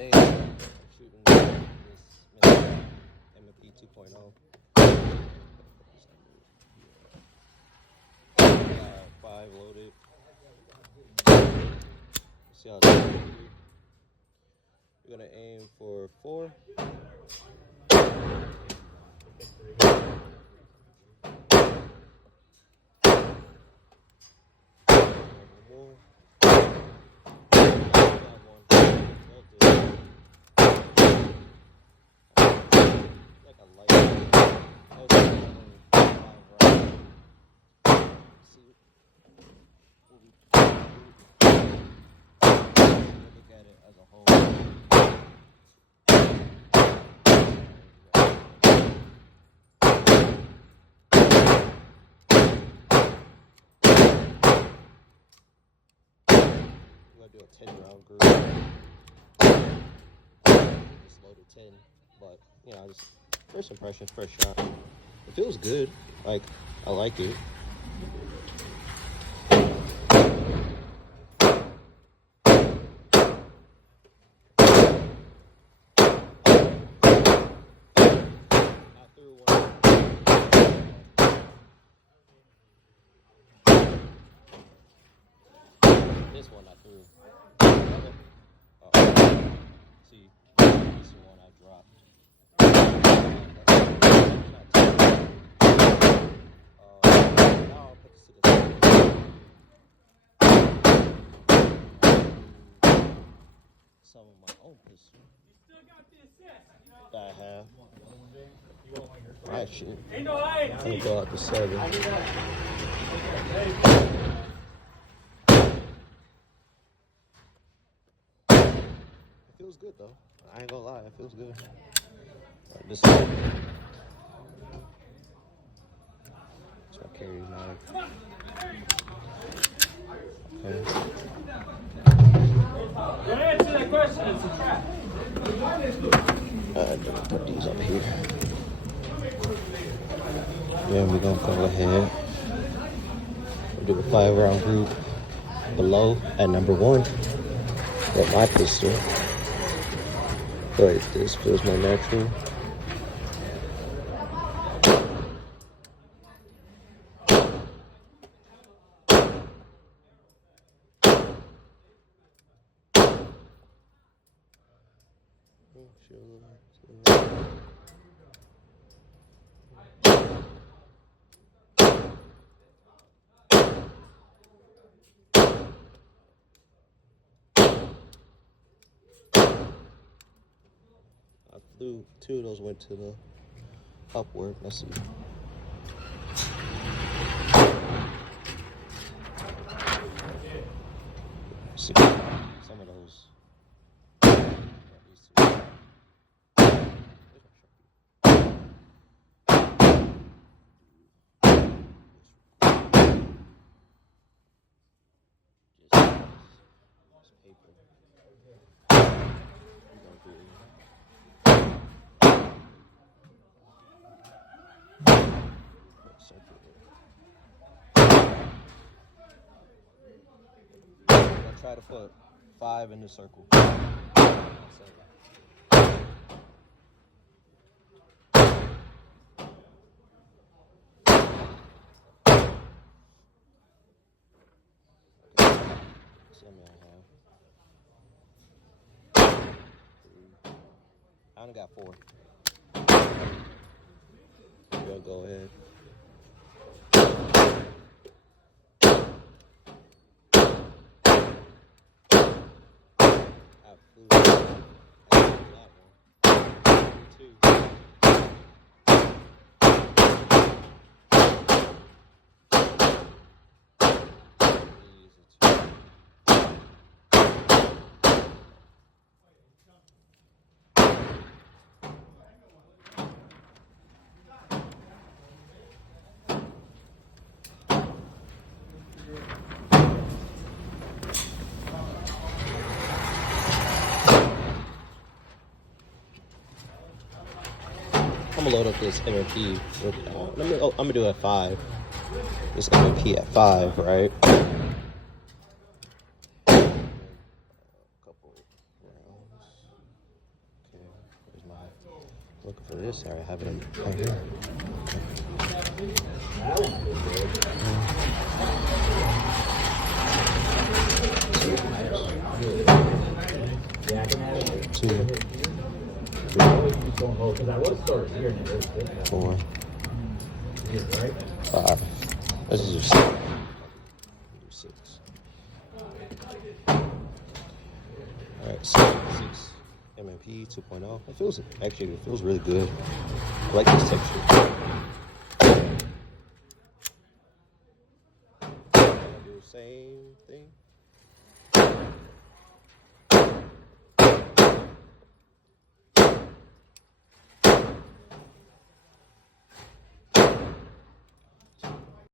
today I'm shooting this M&P 2.0. Got 5 loaded. See how it's going. We're gonna aim for 4. Do a 10-round group. Just loaded 10, but you know, just first impression, first shot. It feels good. Like, I like it. I threw one. This one I threw. See, this is the one I dropped. Now I'll put this to the side. Some of my own pistol that I have. Actually, let me go out the 7. Feels good though. I ain't gonna lie, it feels good. Right, this is my carry knife. Okay. Answer that question. It's a trap. I'm gonna put these up here. Yeah, we're gonna go ahead. We'll do a 5-round group below at number 1 with my pistol. But this feels more natural. I threw 2 of those went to the upward. Let's see. See some of those. These 2. Just paper. I try to put 5 in the circle. I only got 4. I'm gonna go ahead. I'm gonna load up this M&P. I'm gonna do it at 5. This M&P at 5, right? A couple rounds. Looking for this. Sorry, I have it right here. Two, three, 4, 5. This is just 6. All right, 6 M&P 2.0. It feels really good. I like this texture. Do the same thing.